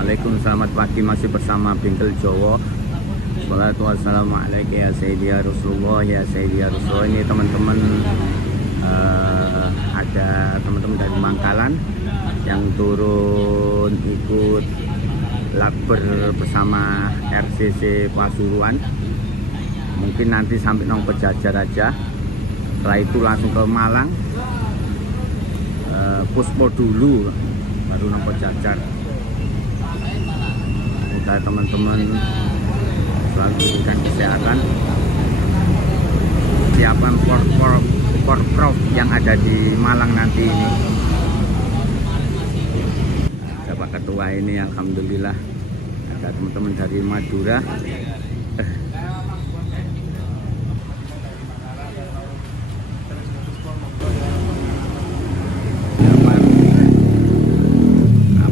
Assalamualaikum, selamat pagi, masih bersama Bengkel Jowo. Salatu wassalamu alaika ya Sayyidi ya Rasulullah, ya Sayyidi ya Rasulullah. Ini teman-teman, ada teman-teman dari Mangkalan yang turun ikut lakber bersama RCC Pasuruan. Mungkin nanti sampai Nongko Jajar aja, setelah itu langsung ke Malang, Puspo dulu baru Nongko Jajar. Kita teman-teman selalu diberikan kesehatan, siapkan Porprov yang ada di Malang nanti ini. Bapak Ketua ini alhamdulillah ada teman-teman dari Madura.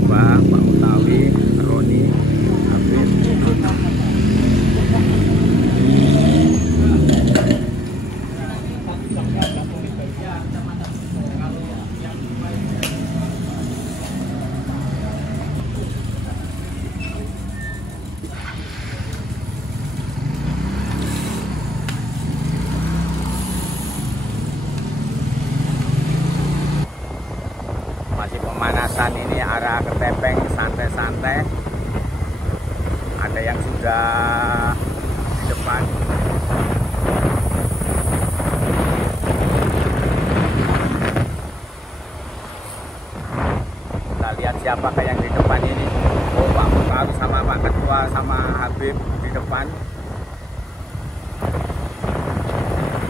Pak Utawi, Roni, Habib. Masih pemanasan ini, arah ke Tepeng, santai-santai. Ada yang sudah di depan. Kita lihat siapakah yang di depan ini. Oh, Pak Mukawi sama Pak Ketua sama Habib di depan.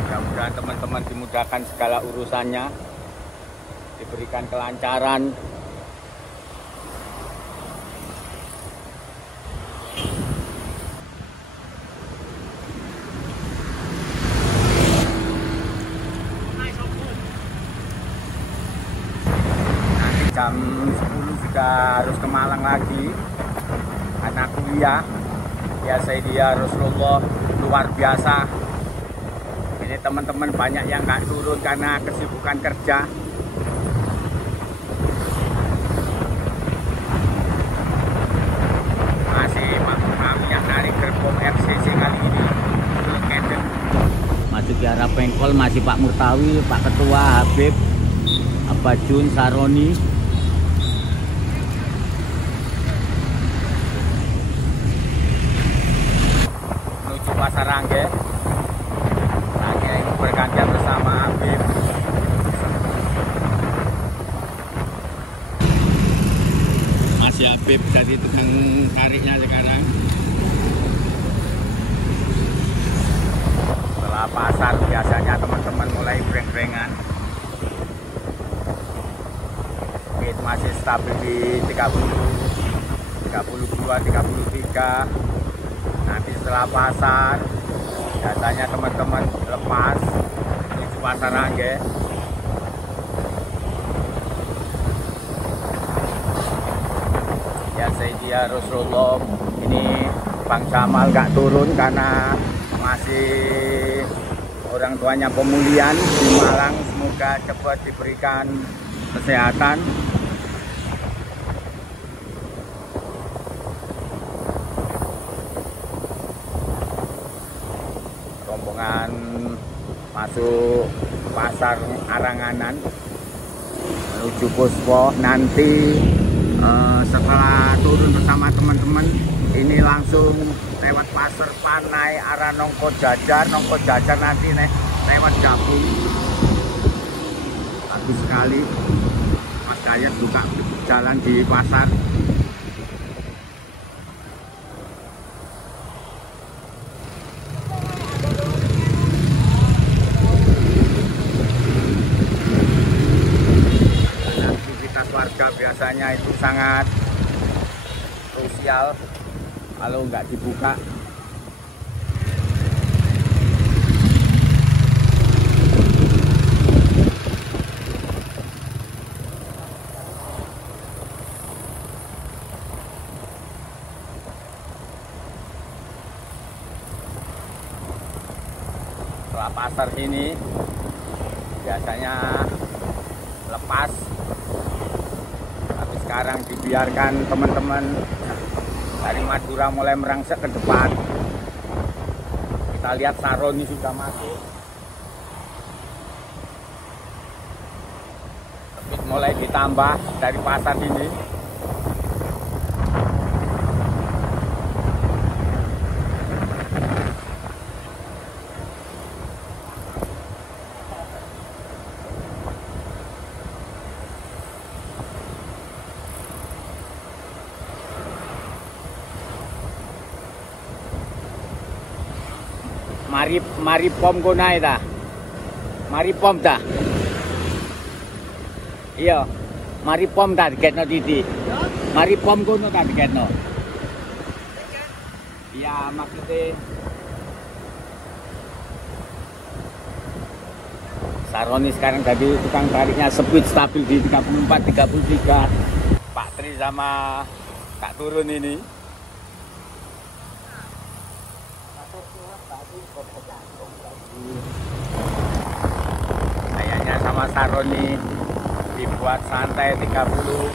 Mudah-mudahan teman-teman dimudahkan segala urusannya, diberikan kelancaran. Nanti jam 10 juga harus ke Malang lagi karena kuliah. Ya Sayyidi ya Rasulullah, luar biasa. Ini teman-teman banyak yang nggak turun karena kesibukan kerja. Masuk ke arah Pengkol, masih Pak Murtawi, Pak Ketua, Habib, Abajun, Saroni. Menuju Pasar Rangge. Rangge ini bergantian bersama Habib. Masih Habib jadi tukang tariknya sekarang. Pasar biasanya teman-teman mulai breng-brengan. Masih stabil di 30, 32, 33. Nanti setelah pasar biasanya teman-teman lepas menuju Pasar Rangge. Ya Sayyidi ya Rasulullah, ini Bang Jamal gak turun karena masih orang tuanya pemulihan di Malang. Semoga cepat diberikan kesehatan. Rombongan masuk Pasar Aranganan menuju Puspo. Nanti setelah turun bersama teman-teman ini langsung lewat Pasar Panai arah Nongko Jajar. Nongko Jajar nanti lewat Gabung. Bagus sekali. Mas Dayat buka jalan di pasar. Dan aktivitas warga biasanya itu sangat krusial. Kalau nggak dibuka, setelah pasar ini biasanya lepas habis Sekarang dibiarkan teman-teman dari Madura mulai merangsek ke depan. Kita lihat Saroni sudah masuk. Speed mulai ditambah dari pasar ini. Mari pom ko na ita. Mari pom ta. Iya. Mari pom ta diketno Didi. Mari pom kono ta diketno. Iya, maksudnya Saroni sekarang tadi tukang tariknya speed stabil di 34 33. Pak Tri sama Kak Turun ini. Kayaknya sama Saroni dibuat santai 30, 32,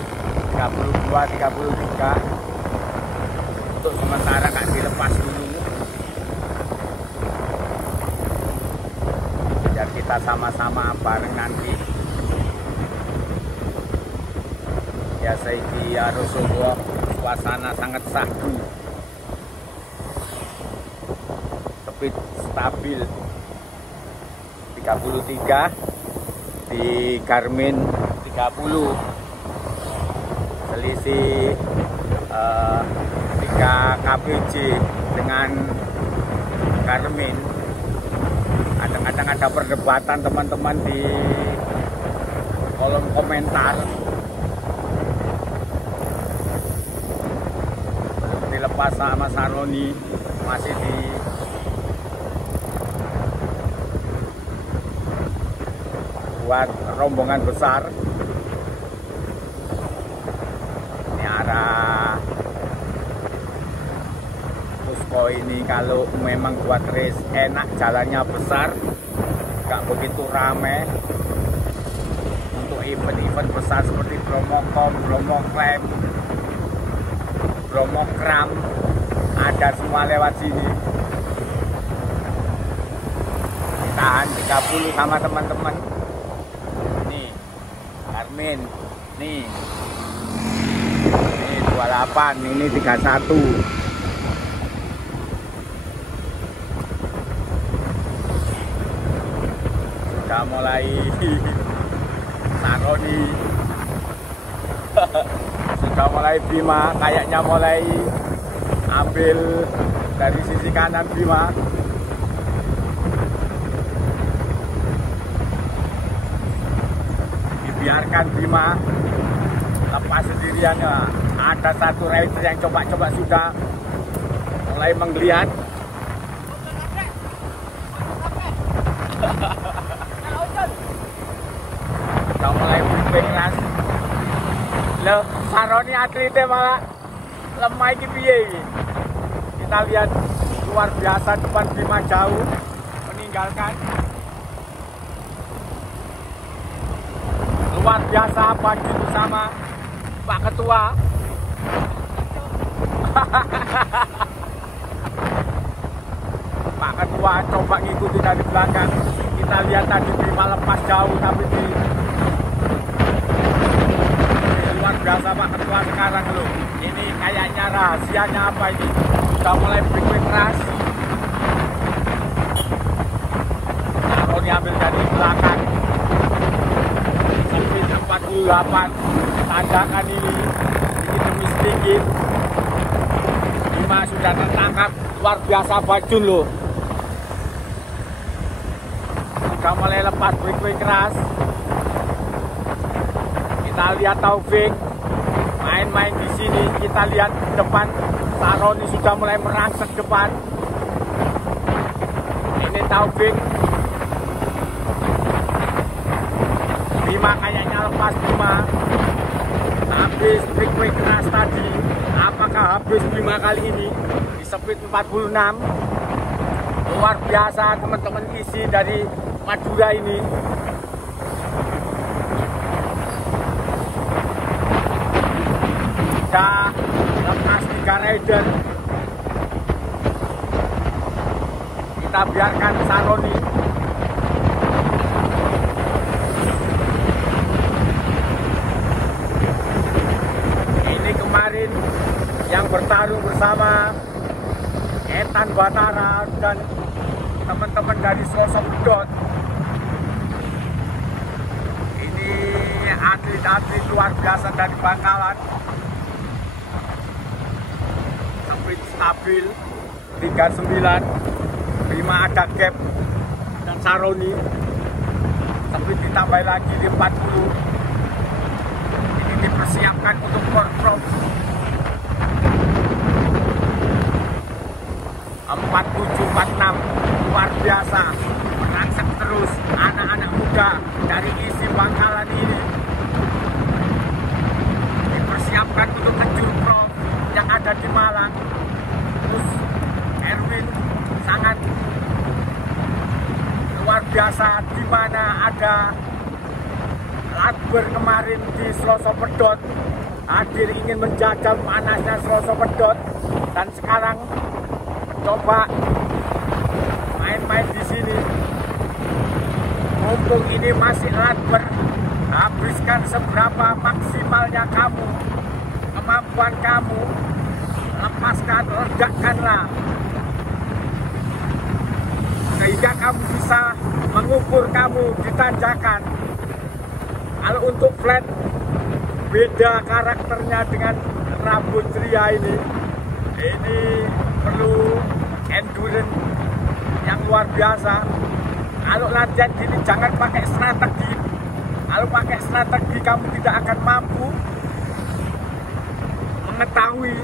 33. Untuk sementara Kak dilepas dulu. Biar kita sama-sama bareng nanti. Ya Sayyidi ya Rasulullah, suasana sangat syahdu. Speed stabil 33, di Garmin 30, selisih 3 kpj dengan Garmin. Kadang-kadang ada perdebatan teman-teman di kolom komentar. Belum dilepas sama Saroni, masih di buat rombongan besar. Ini arah Pusko ini kalau memang buat race enak, jalannya besar, nggak begitu rame. Untuk event-event besar seperti Bromocom, Bromoclaim, Bromocram, ada semua lewat sini. Tahan 30 sama teman-teman. Garmin nih 28, ini 31. Sudah mulai Saroni sudah mulai Bima, kayaknya mulai ambil dari sisi kanan Bima. Biarkan Bima lepas sendiriannya. Ada satu rider yang coba-coba sudah mulai menggeliat. Sudah mulai berkeras. Loh, Saroni atletnya malah lemah iki piye iki. Kita lihat luar biasa, depan Bima jauh meninggalkan. Luar biasa pagi bersama Pak Ketua. Pak Ketua coba ngikuti dari belakang. Kita lihat tadi Bima lepas jauh, tapi di luar biasa Pak Ketua sekarang loh. Ini kayaknya rahasianya apa ini? Sudah mulai break keras. Kalau diambil dari belakang. 48, tandakan ini sedikit demi sedikit. Bima sudah tertangkap, luar biasa Bajun loh. Sudah mulai lepas break keras. Kita lihat Taufik main-main di sini. Kita lihat depan Saroni sudah mulai merangsek depan. Ini Taufik. Bima kayaknya lepas Bima. Habis break keras tadi. Apakah habis Bima kali ini? Di speed 46. Luar biasa teman-teman isi dari Madura ini. Sudah lepas 3 rider. Kita biarkan Saroni. Ini kemarin yang bertarung bersama Ethan Batara dan teman-teman dari Selosok Pedot. Ini atlet-atlet luar biasa dari Bangkalan. Speed stabil 39, Bima ada gap dan Saroni. Speed ditambah lagi di 40. Ini dipersiapkan untuk World Pro 47-46, luar biasa, merangsek terus anak-anak muda dari isi Bangkalan ini dipersiapkan untuk kejur pro yang ada di Malang. Terus Erwin sangat luar biasa, di mana ada Lakber kemarin di Selosok Pedot hadir ingin menjajal panasnya Selosok Pedot, dan sekarang coba main-main di sini. Mumpung ini masih Lakber, habiskan seberapa maksimalnya kamu, kemampuan kamu, lepaskan, ledakkanlah, sehingga kamu bisa mengukur kamu di tanjakan. Kalau untuk flat, beda karakternya dengan rambut ceria ini perlu endurance yang luar biasa. Kalau latihan gini jangan pakai strategi. Kalau pakai strategi kamu tidak akan mampu mengetahui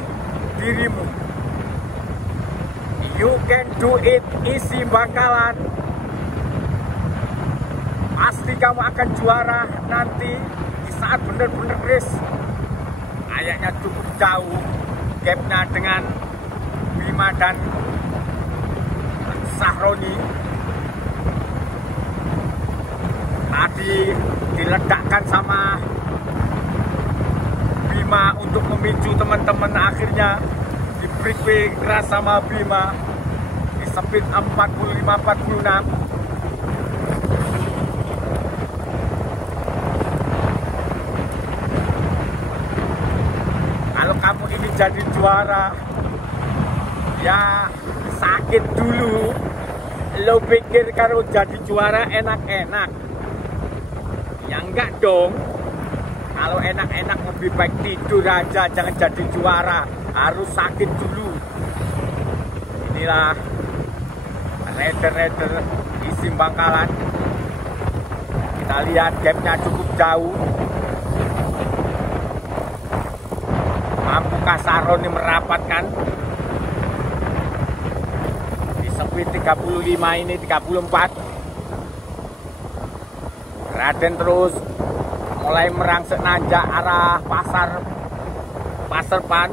dirimu. You can do it, isi Bangkalan. Pasti kamu akan juara nanti di saat benar-benar race. Kayaknya cukup jauh gapnya dengan Bima dan Saroni. Tadi diledakkan sama Bima untuk memicu teman-teman, akhirnya di break keras sama Bima di speed 45-46. Kalau kamu ini jadi juara, ya sakit dulu. Lo pikir kalau jadi juara enak-enak? Ya enggak dong. Kalau enak-enak lebih baik tidur aja, jangan jadi juara. Harus sakit dulu. Inilah rider-rider isi Bangkalan. Kita lihat gapnya cukup jauh. Mampukah Saroni merapatkan? Di speed 35 ini 34. Raden terus mulai merangsek nanjak arah pasar Pan.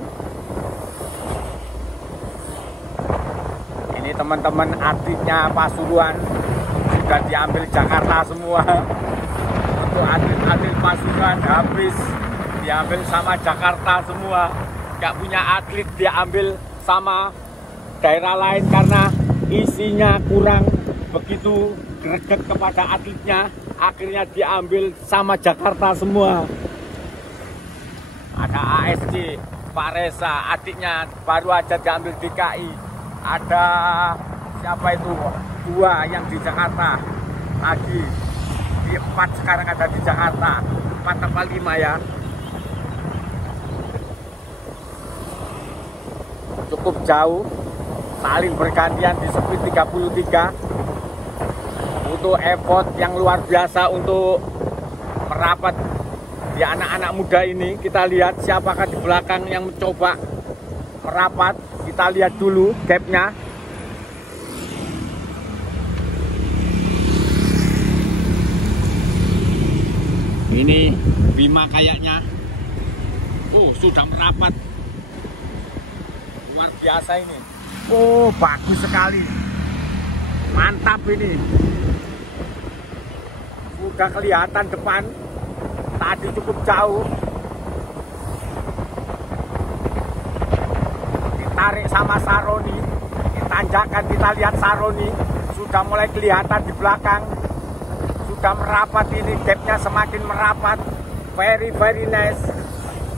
Ini teman-teman atletnya Pasuruan sudah diambil Jakarta semua. Untuk atlet-atlet Pasuruan habis diambil sama Jakarta semua. Gak punya atlet diambil sama daerah lain karena isinya kurang begitu greget kepada atletnya. Akhirnya diambil sama Jakarta semua. Ada ASG, Pak Reza, adiknya baru aja diambil DKI. Ada siapa itu? 2 yang di Jakarta. Lagi di 4 sekarang ada di Jakarta. 4 apa 5 ya. Cukup jauh, saling bergantian di speed 33. Butuh effort yang luar biasa untuk merapat di anak-anak muda ini. Kita lihat siapakah di belakang yang mencoba merapat. Kita lihat dulu gapnya. Ini Bima kayaknya sudah merapat. Luar biasa ini. Bagus sekali. Mantap ini. Udah kelihatan depan. Tadi cukup jauh. ditarik sama Saroni. Tanjakan kita lihat Saroni sudah mulai kelihatan di belakang, sudah merapat, ini gapnya semakin merapat, very nice.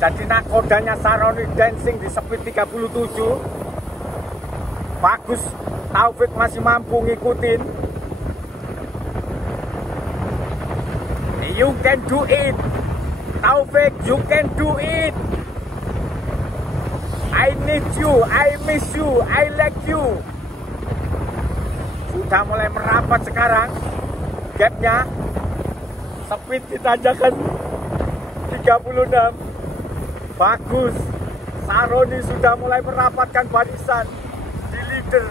Jadi nakodanya Saroni dancing di speed 37. Bagus, Taufik masih mampu ngikutin. You can do it, Taufik, you can do it. I need you, I miss you, I like you. Sudah mulai merapat sekarang gapnya. Speed ditanjakan 36. Bagus, Saroni sudah mulai merapatkan barisan di leader.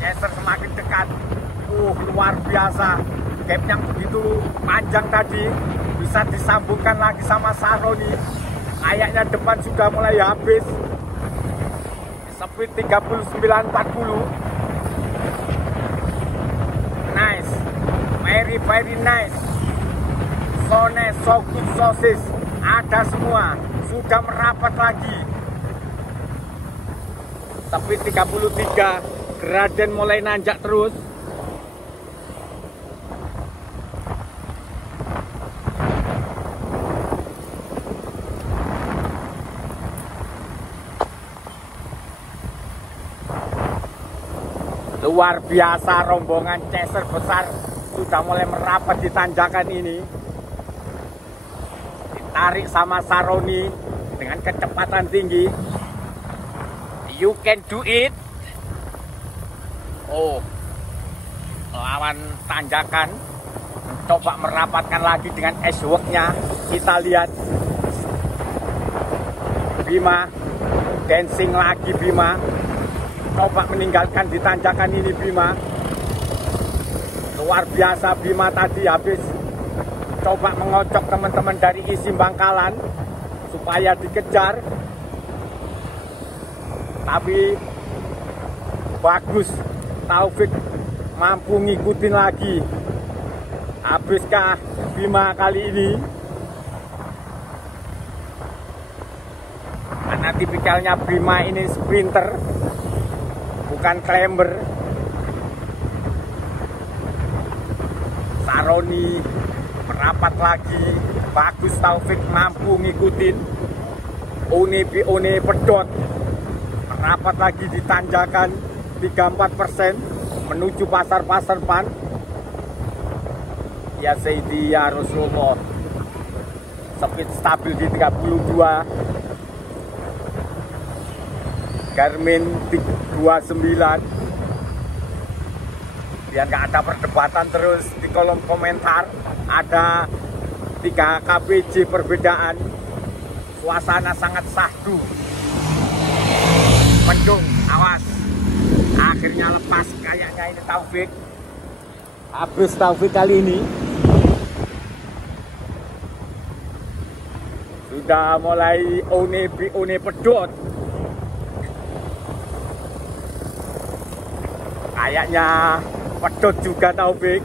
Chaser semakin dekat. Luar biasa. Gap yang begitu panjang tadi bisa disambungkan lagi sama Saroni. Kayaknya depan sudah mulai habis. Speed 39-40. Nice, very nice. Sone, so good, sosis, ada semua. Sudah merapat lagi. Speed 33. Graden mulai nanjak terus. Luar biasa, rombongan chaser besar sudah mulai merapat di tanjakan ini. Ditarik sama Saroni dengan kecepatan tinggi. You can do it. Lawan tanjakan coba merapatkan lagi dengan S-worknya. Kita lihat Bima dancing lagi. Bima coba meninggalkan di tanjakan ini. Bima luar biasa. Bima tadi habis coba mengocok teman-teman dari isi Bangkalan supaya dikejar, tapi bagus, Taufik mampu ngikutin lagi. Habiskah Bima kali ini? Karena tipikalnya Bima ini sprinter, bukan climber. Saroni merapat lagi. Bagus, Taufik mampu ngikutin. One pedot merapat lagi di tanjakan 34% menuju pasar Pan. Ya Sayyidi ya Rasulullah. Speed stabil di 32. Garmin 29. Biar nggak ada perdebatan terus di kolom komentar. Ada 3 kpj perbedaan. Suasana sangat sahdu. Mendung, awas. Akhirnya lepas kayaknya ini Taufik. Habis Taufik kali ini. Sudah mulai one pedot. Kayaknya pedot juga Taufik.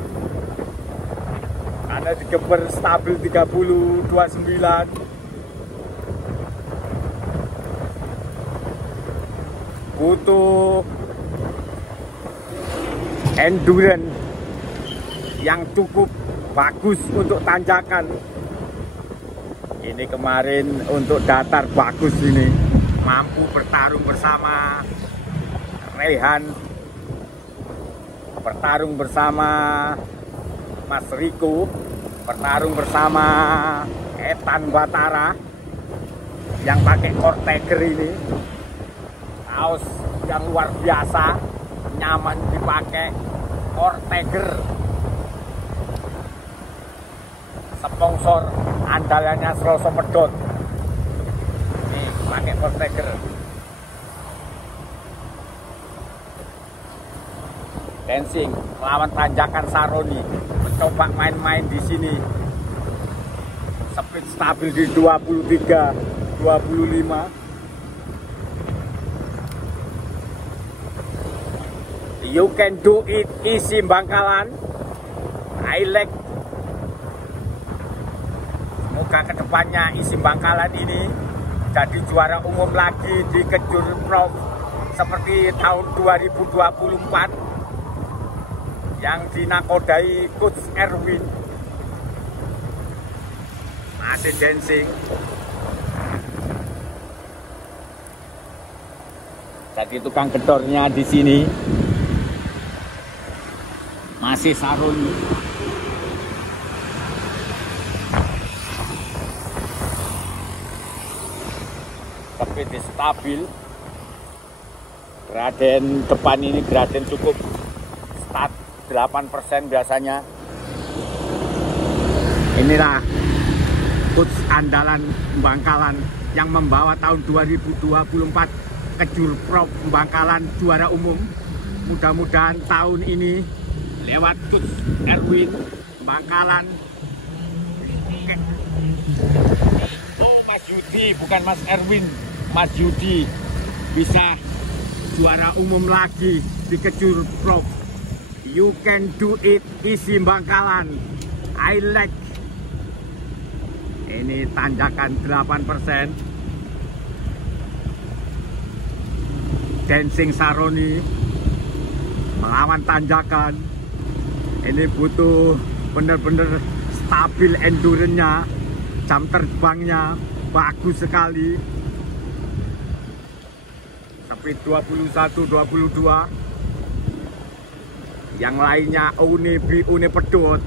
Karena digeber stabil 30-29. Butuh endurance yang cukup bagus untuk tanjakan. Ini kemarin untuk datar bagus ini. Mampu bertarung bersama Rehan, bertarung bersama Mas Riko, bertarung bersama Ethan Batara yang pakai Corteger ini. Kaos yang luar biasa, nyaman dipakai, Corteger. Sponsor andalannya Selasa Pedot. Nih, pakai Corteger. Dancing melawan tanjakan Saroni, mencoba main-main di sini. Speed stabil di 23, 25. You can do it, isi Bangkalan. I like. Semoga kedepannya isi Bangkalan ini jadi juara umum lagi di Kejur Prof seperti tahun 2024 yang dinakodai Coach Erwin. Masih dancing. Jadi tukang gedornya di sini masih Saroni. Tapi stabil. Graden depan ini graden cukup start 8% biasanya. Inilah coach andalan Bangkalan yang membawa tahun 2024 Kejur Prof Bangkalan juara umum. Mudah-mudahan tahun ini lewat coach Erwin Bangkalan. Oh, Mas Yudi, bukan Mas Erwin, Mas Yudi bisa juara umum lagi di Kejur Prof. You can do it, isi Bangkalan. I like. Ini tanjakan 8%. Dancing Saroni melawan tanjakan. Ini butuh benar-benar stabil endurance-nya, jam terbangnya bagus sekali. Speed 21-22. Yang lainnya Une Pedot.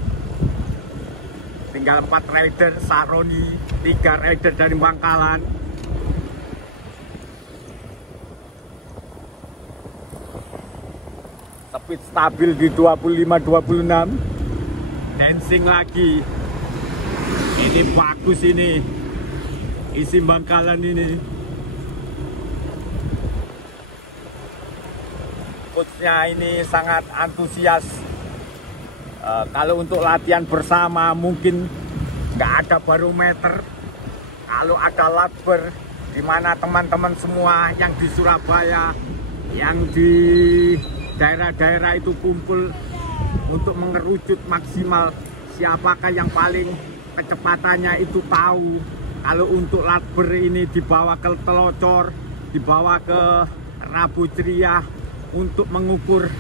Tinggal 4 rider Saroni, 3 rider dari Bangkalan. Speed stabil di 25-26. Dancing lagi. Ini bagus ini. Isi Bangkalan ini. Coachnya ini sangat antusias. Kalau untuk latihan bersama mungkin nggak ada barometer. Kalau ada latber, di mana teman-teman semua yang di Surabaya, yang di daerah-daerah itu kumpul untuk mengerucut maksimal siapakah yang paling kecepatannya itu tahu. Kalau untuk latber ini dibawa ke Telocor, dibawa ke Rabu Ceria untuk mengukur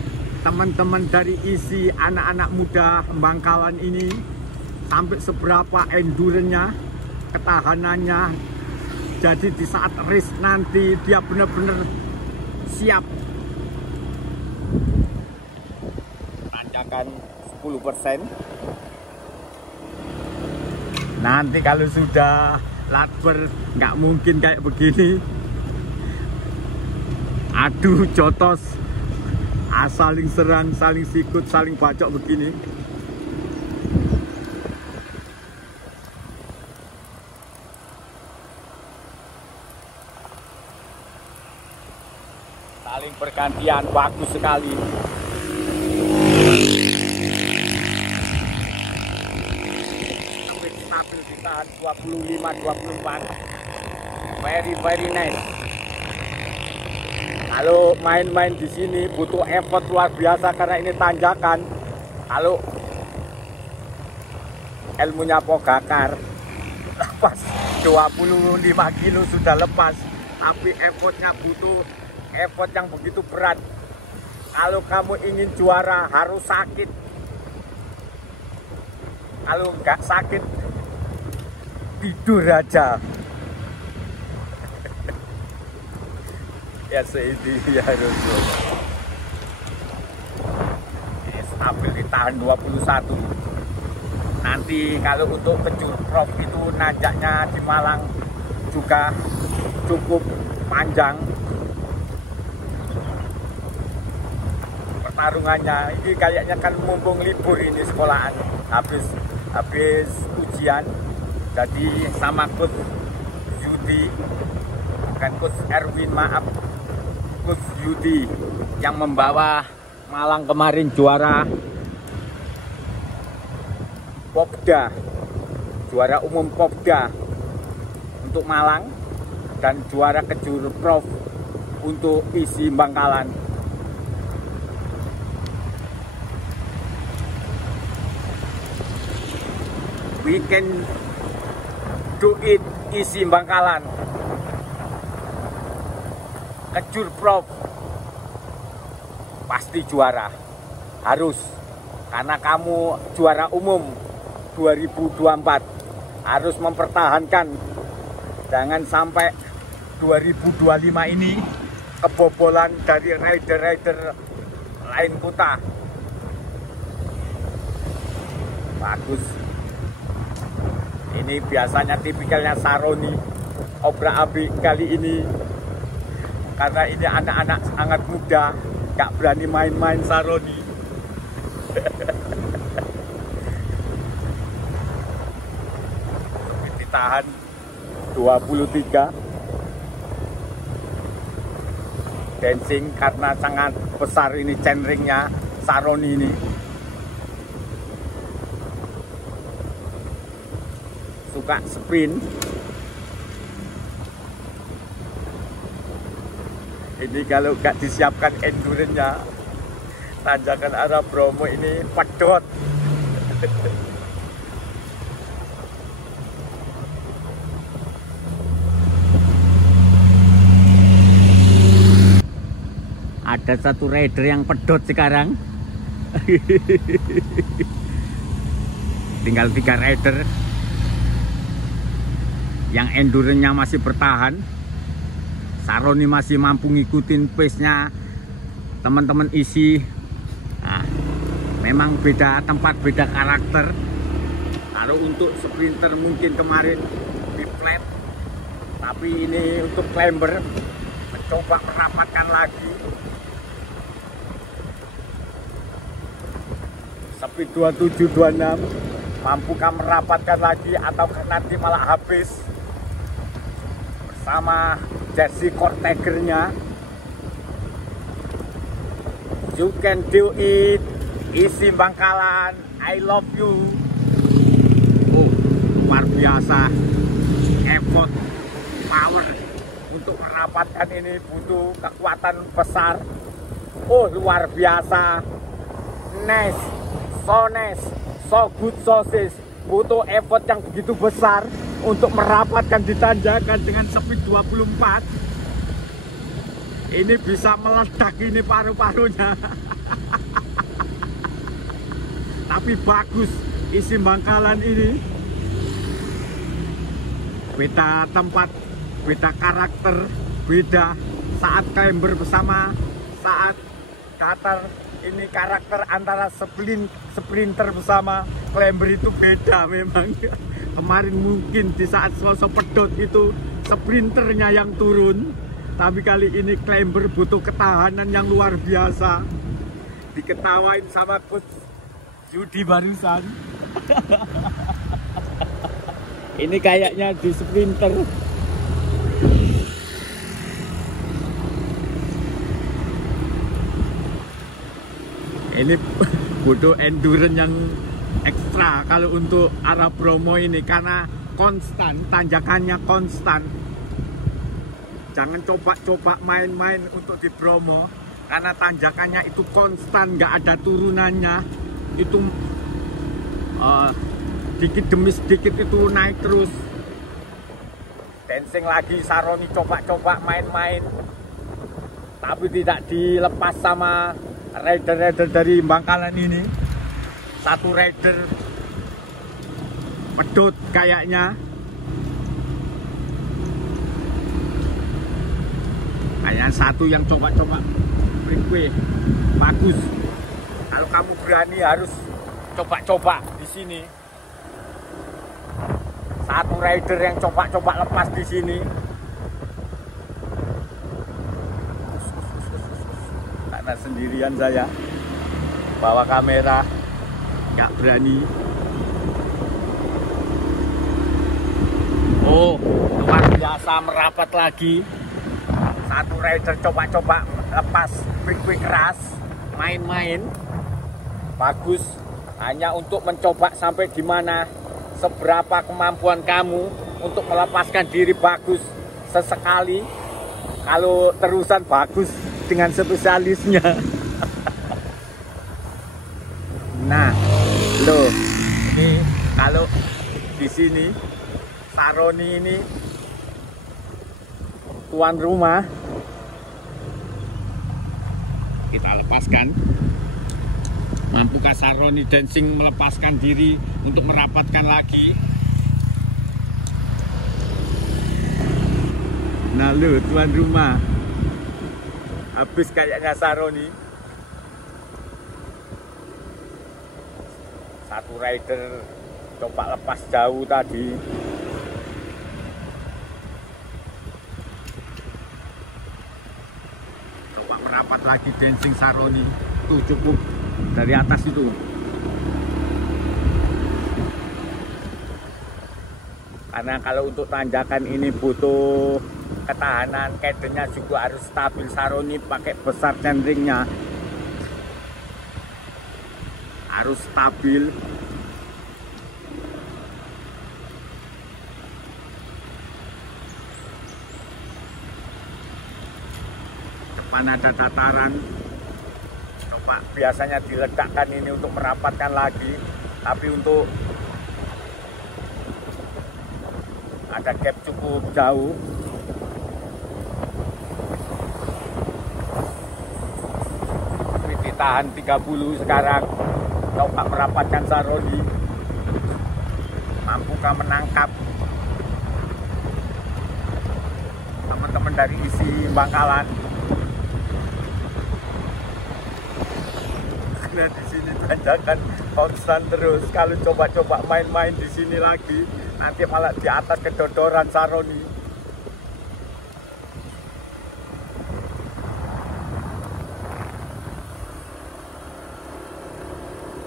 teman-teman dari isi anak-anak muda Bangkalan ini sampai seberapa endurance-nya, ketahanannya. Jadi di saat race nanti dia benar-benar siap. Tanjakan 10%. Nanti kalau sudah latber nggak mungkin kayak begini. Aduh, jotos. Saling serang, saling sikut, saling bacok begini. Saling bergantian, bagus sekali. Stabil ditahan 25-24. Very nice. Kalau main-main di sini butuh effort luar biasa karena ini tanjakan. Kalau ilmunya Pogacar lepas 25 kilo sudah lepas, tapi effortnya butuh effort yang begitu berat. Kalau kamu ingin juara harus sakit. Kalau nggak sakit tidur aja. Ya ini ya harus stabil ditahan 21. Nanti kalau untuk Kejur Prof itu nanjaknya di Malang juga cukup panjang pertarungannya. Ini kayaknya kan mumpung libur ini sekolahan, habis ujian. Jadi sama Coach Yudi, bukan Coach Erwin, maaf, Coach Yudi yang membawa Malang kemarin juara Popda, juara umum Popda untuk Malang, dan juara Kejur Prof untuk isi Bangkalan. We can do it, isi Bangkalan. Kejur Prof pasti juara, harus, karena kamu juara umum 2024, harus mempertahankan, jangan sampai 2025 ini kebobolan dari rider-rider lain kota. Bagus. Ini biasanya tipikalnya Saroni, obrak-abrik kali ini. Karena ini anak-anak sangat muda, gak berani main-main Saroni. Ditahan 23. Dancing karena sangat besar ini chainringnya Saroni ini. Suka sprint. Ini kalau gak disiapkan endurance-nya, tanjakan arah Bromo ini pedot. Ada satu rider yang pedot sekarang. Tinggal 3 rider yang endurance-nya masih bertahan. Saroni masih mampu ngikutin pace-nya teman-teman isi. Nah, memang beda tempat, beda karakter. Kalau untuk sprinter mungkin kemarin di flat, tapi ini untuk climber mencoba merapatkan lagi. Speed 27-26, mampukah merapatkan lagi atau nanti malah habis bersama jersey Cortegernya. You can do it, isi Bangkalan, I love you. Oh, luar biasa, effort, power untuk merapatkan ini butuh kekuatan besar. Oh, luar biasa, nice, so good sosis, butuh effort yang begitu besar untuk merapatkan di tanjakan dengan speed 24. Ini bisa meledak ini paru-parunya. Tapi bagus isi Bangkalan ini. Beda tempat, beda karakter, beda saat climber bersama saat datar. Ini karakter antara sprinter bersama climber itu beda memang. Kemarin mungkin di saat sosok pedot itu sprinternya yang turun, tapi kali ini climber butuh ketahanan yang luar biasa. Diketawain sama coach Yudi barusan. Ini kayaknya di sprinter. Ini butuh endurance yang ekstra kalau untuk arah Bromo ini, karena konstan, tanjakannya konstan. Jangan coba-coba main-main untuk di Bromo, karena tanjakannya itu konstan, nggak ada turunannya. Itu dikit demi sedikit itu naik terus. Dancing lagi Saroni, coba-coba main-main, tapi tidak dilepas sama rider-rider dari Bangkalan ini. Satu rider pedot kayaknya. Kayaknya satu yang coba-coba freeway. Bagus. Kalau kamu berani harus coba-coba di sini. Satu rider yang coba-coba lepas di sini. Karena sendirian saya bawa kamera, nggak berani. Oh, luar biasa, merapat lagi. Satu rider coba-coba lepas quick keras, main-main. Bagus, hanya untuk mencoba sampai di mana, seberapa kemampuan kamu untuk melepaskan diri. Bagus sesekali, kalau terusan bagus dengan spesialisnya. Nah, loh, ini kalau di sini Saroni ini tuan rumah, kita lepaskan. Mampukah Saroni Dancing melepaskan diri untuk merapatkan lagi? Nah lu tuan rumah, habis kayaknya Saroni. Satu rider coba lepas jauh tadi. Coba merapat lagi Dancing Saroni. Tuh cukup dari atas itu. Karena kalau untuk tanjakan ini butuh ketahanan, kedennya juga harus stabil. Saroni pakai besar centringnya harus stabil. Depan ada dataran, coba biasanya diledakkan ini untuk merapatkan lagi, tapi untuk ada gap cukup jauh. Ini ditahan 30 sekarang. Coba merapatkan Saroni. Mampukah menangkap teman-teman dari isi Bangkalan? Karena di sini tanjakan konstan terus. Kalau coba-coba main-main di sini lagi, nanti malah di atas kedodoran Saroni.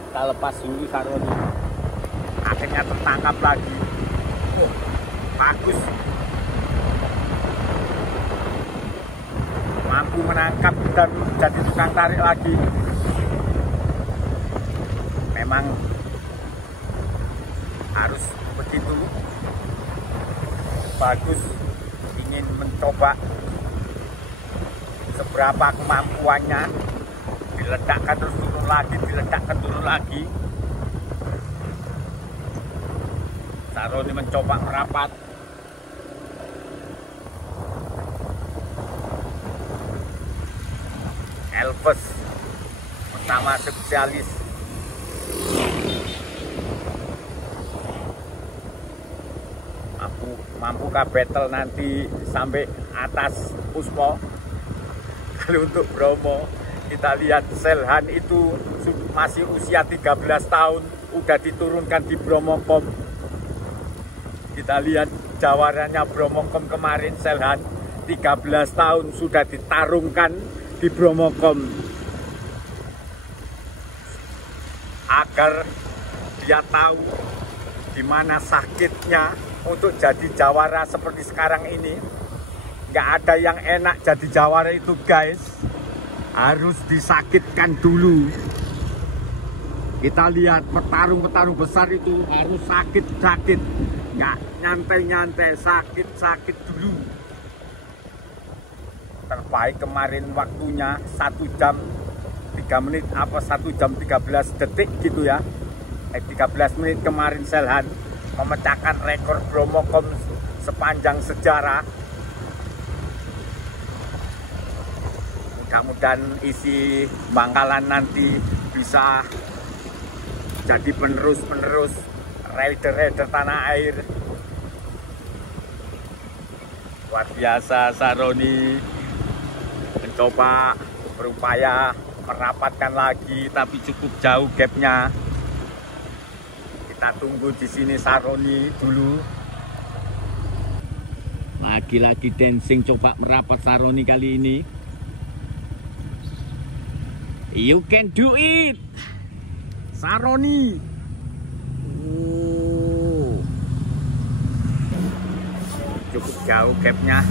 Kita lepas dulu Saroni. Akhirnya tertangkap lagi. Bagus. Mampu menangkap dan jadi tukang tarik lagi. Memang harus begitu. Bagus. Ingin mencoba seberapa kemampuannya. Diledakkan terus turun lagi, diledakkan turun lagi. Saroni mencoba merapat. Elvis pertama spesialis. Mampukah battle nanti sampai atas Puspo? Kalau untuk Bromo, kita lihat Selhan itu masih usia 13 tahun, udah diturunkan di Bromokom. Kita lihat jawarannya Bromokom kemarin, Selhan 13 tahun sudah ditarungkan di Bromokom. Agar dia tahu gimana sakitnya untuk jadi jawara seperti sekarang ini. Nggak ada yang enak jadi jawara itu guys. Harus disakitkan dulu. Kita lihat petarung-petarung besar itu harus sakit-sakit. Nggak nyantai-nyantai, sakit-sakit dulu. Terbaik kemarin waktunya 1 jam 3 menit apa 1 jam 13 detik gitu ya. 13 menit kemarin Selhan memecahkan rekor Bromokom sepanjang sejarah. Mudah-mudahan isi Bangkalan nanti bisa jadi penerus-penerus rider-rider tanah air. Luar biasa Saroni mencoba berupaya merapatkan lagi, tapi cukup jauh gapnya. Kita tunggu di sini Saroni dulu. Lagi-lagi Dancing coba merapat Saroni kali ini. You can do it, Saroni. Cukup jauh gapnya.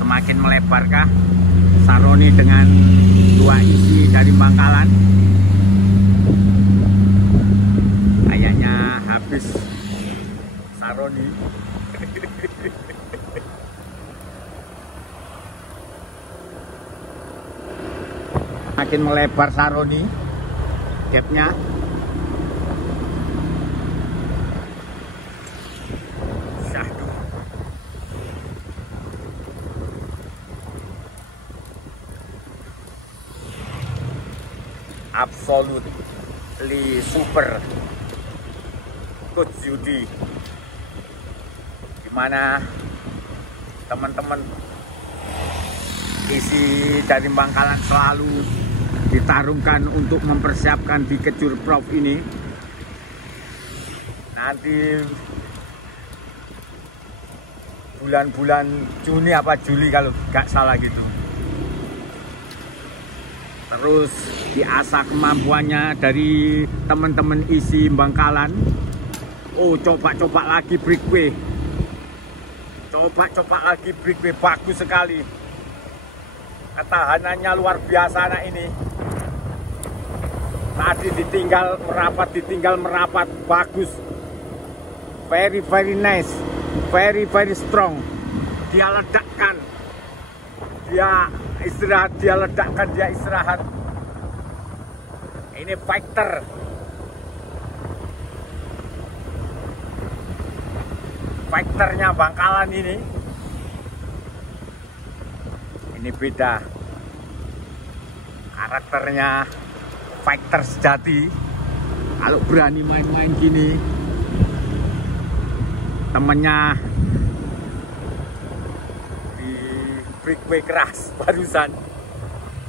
Semakin melebarkah Saroni dengan 2 isi dari Bangkalan? Kayaknya habis Saroni. Makin melebar Saroni gapnya. absolutely super Coach Yudi, dimana teman-teman isi dari Bangkalan selalu ditarungkan untuk mempersiapkan di Kejur Prof ini. Nanti bulan-bulan Juni apa Juli kalau nggak salah gitu. Terus diasah kemampuannya dari teman-teman isi Bangkalan. Oh, coba-coba lagi breakaway. Coba-coba lagi breakaway, bagus sekali. Ketahanannya luar biasa anak ini. Tadi ditinggal merapat, bagus. Very nice, very strong. Dia ledakkan, dia istirahat, dia ledakkan, dia istirahat. Ini fighter. Fighternya Bangkalan ini beda. Karakternya fighter sejati. Kalau berani main-main gini, temennya di breakaway keras barusan,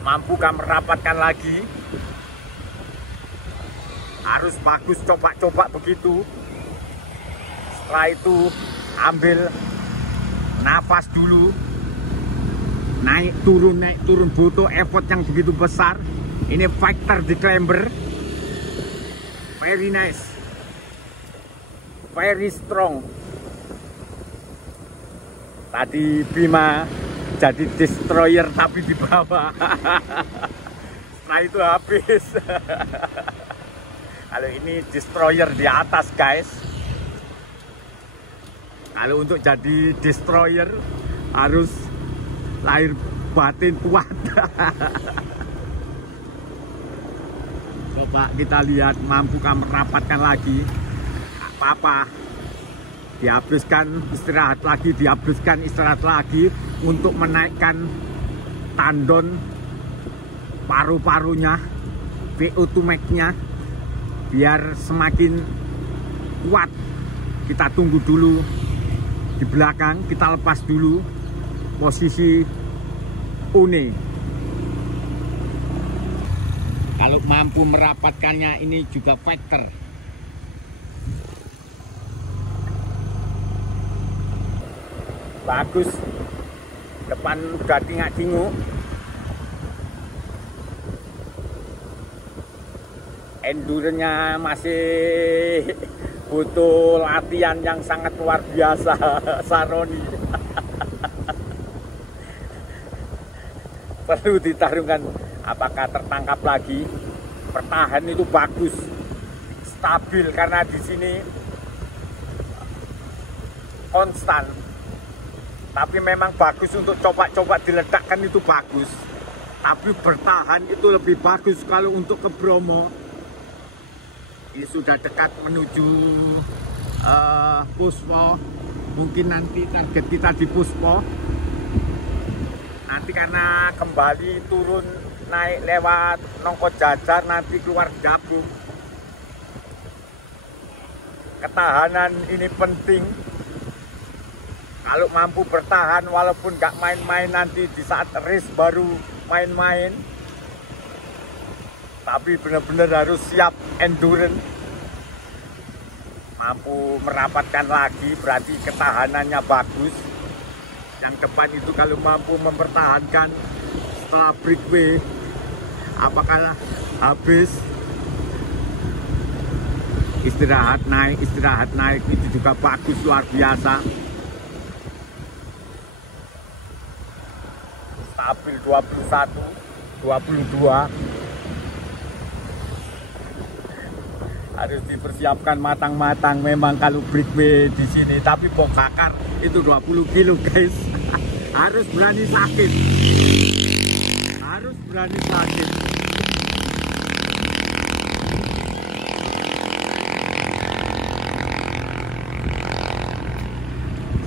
mampukah merapatkan lagi? Harus bagus, coba-coba begitu. Setelah itu ambil nafas dulu, naik turun, butuh effort yang begitu besar. Ini fighter di climber, very nice, very strong. Tadi Bima jadi destroyer tapi di bawah. Nah itu habis. Kalau ini destroyer di atas, guys. Kalau untuk jadi destroyer harus lahir batin kuat. Coba kita lihat mampukah merapatkan lagi. Apa-apa, dihabiskan istirahat lagi untuk menaikkan tandon paru-parunya, VO2 max-nya biar semakin kuat. Kita tunggu dulu di belakang, kita lepas dulu posisi une. Kalau mampu merapatkannya, ini juga fighter. Bagus, depan udah tingak-tinguk. Endurance-nya masih butuh latihan yang sangat luar biasa, Saroni. Perlu ditarungkan apakah tertangkap lagi. Bertahan itu bagus, stabil, karena di sini konstan. Tapi memang bagus untuk coba-coba diledakkan, itu bagus. Tapi bertahan itu lebih bagus. Kalau untuk ke Bromo, ini sudah dekat menuju Puspo. Mungkin nanti target kita di Puspo. Nanti karena kembali turun naik lewat Nongko Jajar, nanti keluar Jagung. Ketahanan ini penting. Kalau mampu bertahan walaupun nggak main-main, nanti di saat race baru main-main. Tapi benar-benar harus siap endurance. Mampu merapatkan lagi berarti ketahanannya bagus. Yang depan itu kalau mampu mempertahankan setelah breakaway, apakah habis istirahat naik itu juga bagus, luar biasa. Stabil 21, 22. Harus dipersiapkan matang-matang memang kalau breakaway di sini. Tapi Bokakar itu 20 kilo, guys. Harus berani sakit. Harus berani sakit.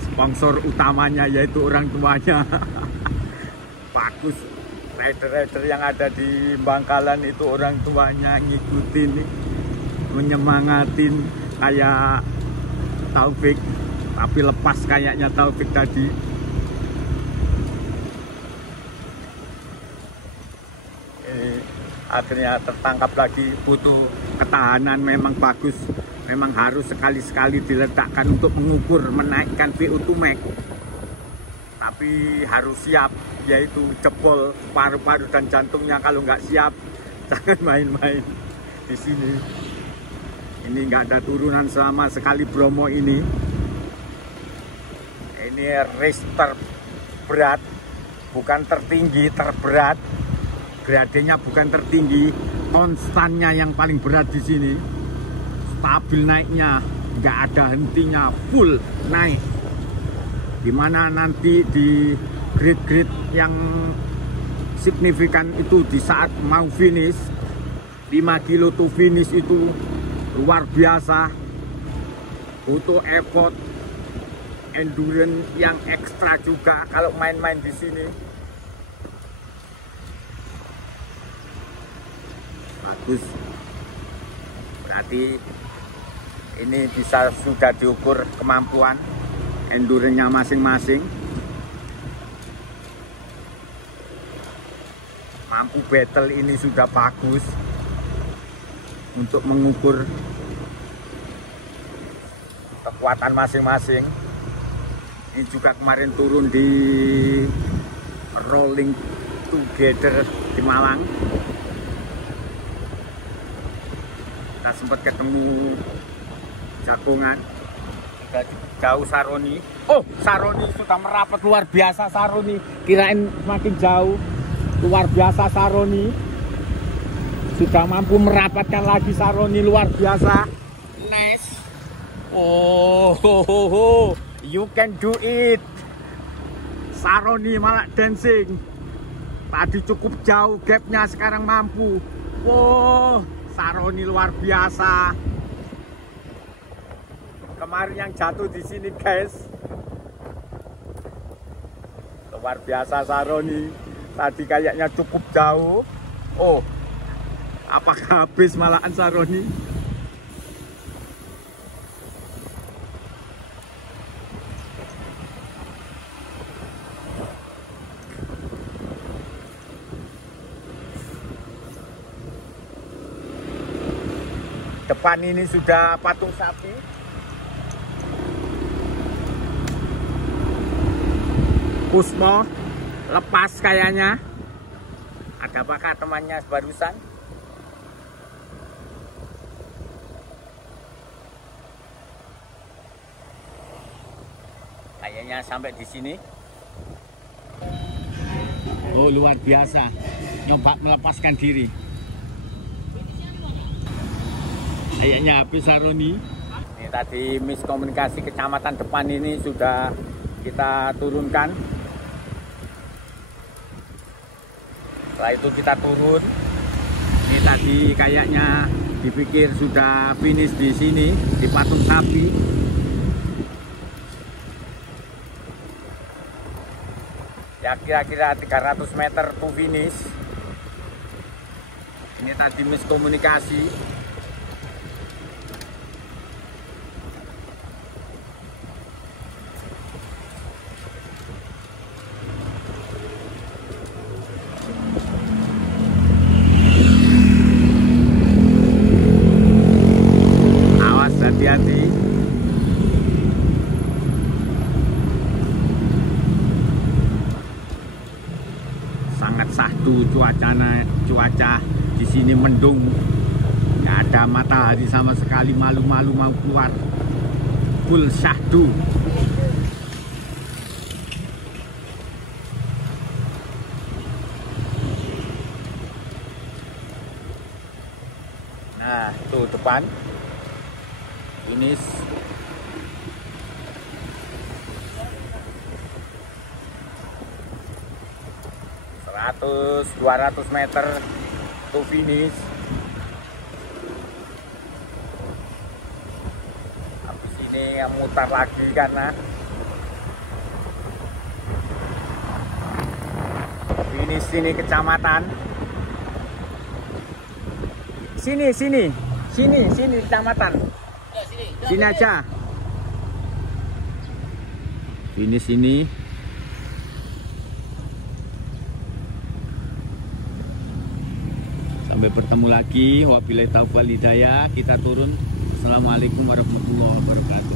Sponsor utamanya yaitu orang tuanya. Bagus, rider-rider yang ada di Bangkalan itu orang tuanya ngikutin, menyemangatin kayak Taufik, tapi lepas kayaknya Taufik tadi. Akhirnya tertangkap lagi. Butuh ketahanan, memang bagus, memang harus sekali-sekali diletakkan untuk mengukur menaikkan VO2 max, tapi harus siap, yaitu jebol paru-paru dan jantungnya. Kalau nggak siap jangan main-main di sini. Ini nggak ada turunan sama sekali Bromo ini. Ini race terberat, bukan tertinggi, terberat. Gradenya bukan tertinggi, konstannya yang paling berat di sini. Stabil naiknya, nggak ada hentinya, full naik. Dimana nanti di grade-grade yang signifikan itu di saat mau finish, 5 kilo to finish itu luar biasa. Butuh effort, endurance yang ekstra juga kalau main-main di sini. Bagus, berarti ini bisa sudah diukur kemampuan endurance-nya masing-masing. Mampu battle ini sudah bagus untuk mengukur kekuatan masing-masing. Ini juga kemarin turun di Rolling Together di Malang. Kita sempat ketemu jagongan, jauh Saroni. Oh, Saroni sudah merapat luar biasa. Saroni kirain semakin jauh, luar biasa. Saroni sudah mampu merapatkan lagi. Saroni luar biasa. Nice. Oh, you can do it. Saroni malah dancing. Tadi cukup jauh gapnya, sekarang mampu. Wow, Saroni luar biasa. Kemarin yang jatuh di sini, guys. Luar biasa Saroni. Tadi kayaknya cukup jauh. Oh, apakah habis malahan Saroni? Depan ini sudah patung sapi. Kusmo lepas kayaknya. Ada apakah temannya barusan? Kayaknya sampai di sini. Oh, luar biasa. Nyoba melepaskan diri. Kayaknya habis Saroni. Ini tadi miskomunikasi kecamatan depan ini sudah kita turunkan. Setelah itu kita turun. Ini tadi kayaknya dipikir sudah finish di sini, di patung sapi. Ya kira-kira 300 meter to finish. Ini tadi miskomunikasi. Hati-hati. Sangat sahdu cuaca di sini, mendung, nggak ada matahari sama sekali. Malu-malu mau keluar, full syahdu. Nah, itu depan finish. Seratus 200 meter to finish. Habis ini mutar lagi karena Ini sini kecamatan. Sini kecamatan. Sini aja. Sini. Sampai bertemu lagi. Wabillahi taufiq wal hidayah. Kita turun. Assalamualaikum warahmatullahi wabarakatuh.